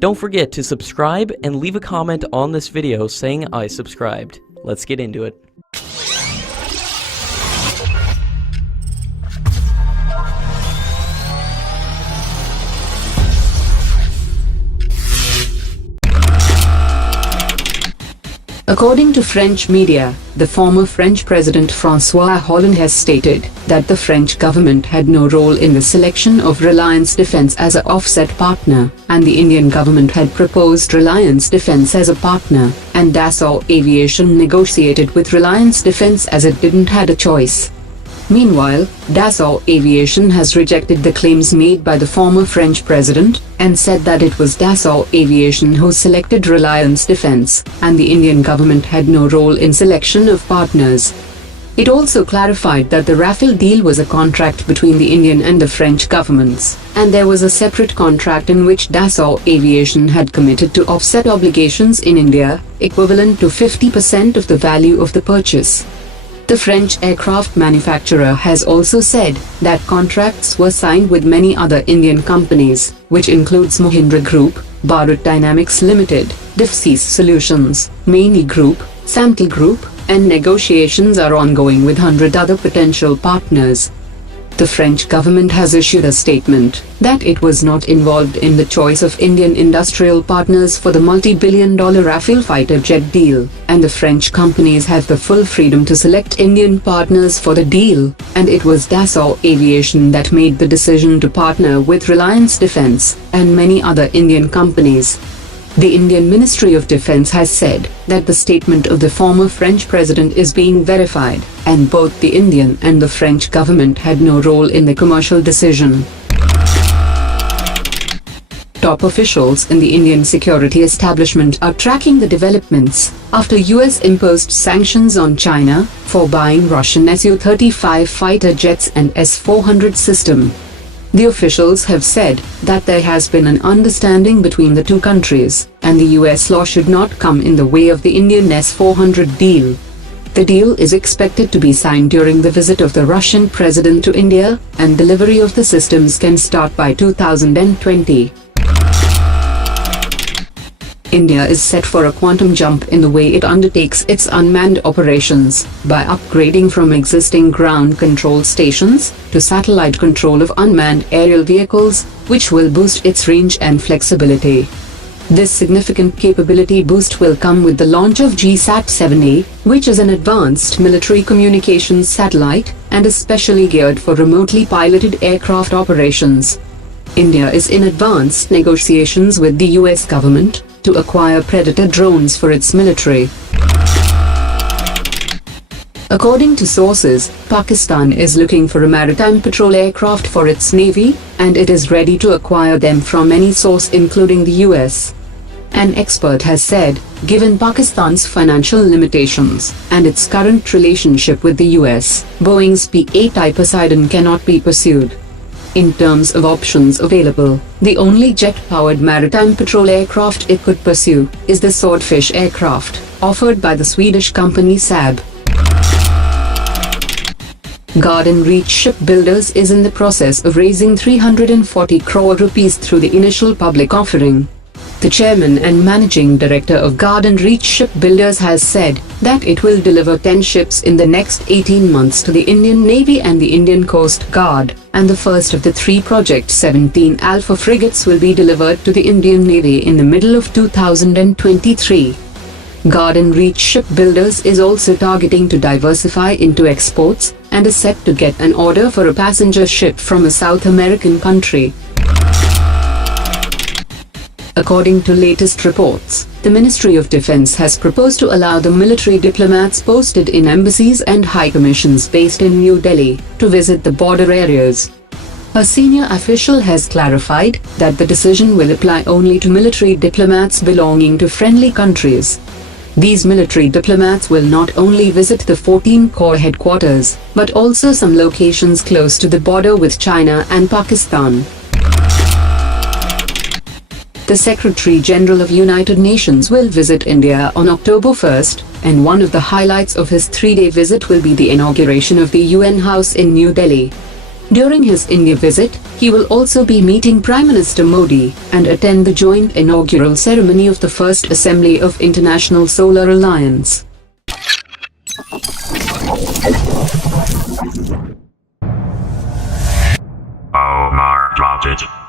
Don't forget to subscribe and leave a comment on this video saying I subscribed. Let's get into it. According to French media, the former French President François Hollande has stated that the French government had no role in the selection of Reliance Defence as an offset partner, and the Indian government had proposed Reliance Defence as a partner, and Dassault Aviation negotiated with Reliance Defence as it didn't had a choice. Meanwhile, Dassault Aviation has rejected the claims made by the former French president, and said that it was Dassault Aviation who selected Reliance Defence, and the Indian government had no role in selection of partners. It also clarified that the Rafale deal was a contract between the Indian and the French governments, and there was a separate contract in which Dassault Aviation had committed to offset obligations in India, equivalent to 50% of the value of the purchase. The French aircraft manufacturer has also said that contracts were signed with many other Indian companies, which includes Mahindra Group, Bharat Dynamics Limited, Dassault Solutions, Maini Group, Samtel Group, and negotiations are ongoing with 100 other potential partners. The French government has issued a statement that it was not involved in the choice of Indian industrial partners for the multi-billion-dollar Rafale fighter jet deal, and the French companies have the full freedom to select Indian partners for the deal, and it was Dassault Aviation that made the decision to partner with Reliance Defence and many other Indian companies. The Indian Ministry of Defence has said that the statement of the former French president is being verified, and both the Indian and the French government had no role in the commercial decision. Top officials in the Indian security establishment are tracking the developments after US imposed sanctions on China for buying Russian Su-35 fighter jets and S400 system. The officials have said that there has been an understanding between the two countries, and the US law should not come in the way of the Indian S400 deal. The deal is expected to be signed during the visit of the Russian president to India, and delivery of the systems can start by 2020. India is set for a quantum jump in the way it undertakes its unmanned operations, by upgrading from existing ground control stations to satellite control of unmanned aerial vehicles, which will boost its range and flexibility. This significant capability boost will come with the launch of GSAT-7A, which is an advanced military communications satellite, and is specially geared for remotely piloted aircraft operations. India is in advanced negotiations with the US government to acquire Predator drones for its military. According to sources, Pakistan is looking for a Maritime Patrol Aircraft for its Navy, and it is ready to acquire them from any source including the US. An expert has said, given Pakistan's financial limitations and its current relationship with the US, Boeing's P-8 Type Poseidon cannot be pursued. In terms of options available, the only jet-powered maritime patrol aircraft it could pursue is the Swordfish aircraft, offered by the Swedish company Saab. Garden Reach Shipbuilders is in the process of raising 340 crore rupees through the initial public offering. The chairman and managing director of Garden Reach Shipbuilders has said that it will deliver 10 ships in the next 18 months to the Indian Navy and the Indian Coast Guard, and the first of the 3 Project 17 Alpha frigates will be delivered to the Indian Navy in the middle of 2023. Garden Reach Shipbuilders is also targeting to diversify into exports, and is set to get an order for a passenger ship from a South American country. According to latest reports, the Ministry of Defence has proposed to allow the military diplomats posted in embassies and high commissions based in New Delhi to visit the border areas. A senior official has clarified that the decision will apply only to military diplomats belonging to friendly countries. These military diplomats will not only visit the 14 Corps headquarters, but also some locations close to the border with China and Pakistan. The Secretary-General of United Nations will visit India on October 1st, and one of the highlights of his 3-day visit will be the inauguration of the UN House in New Delhi. During his India visit, he will also be meeting Prime Minister Modi and attend the joint inaugural ceremony of the First Assembly of International Solar Alliance. Omar dropped it.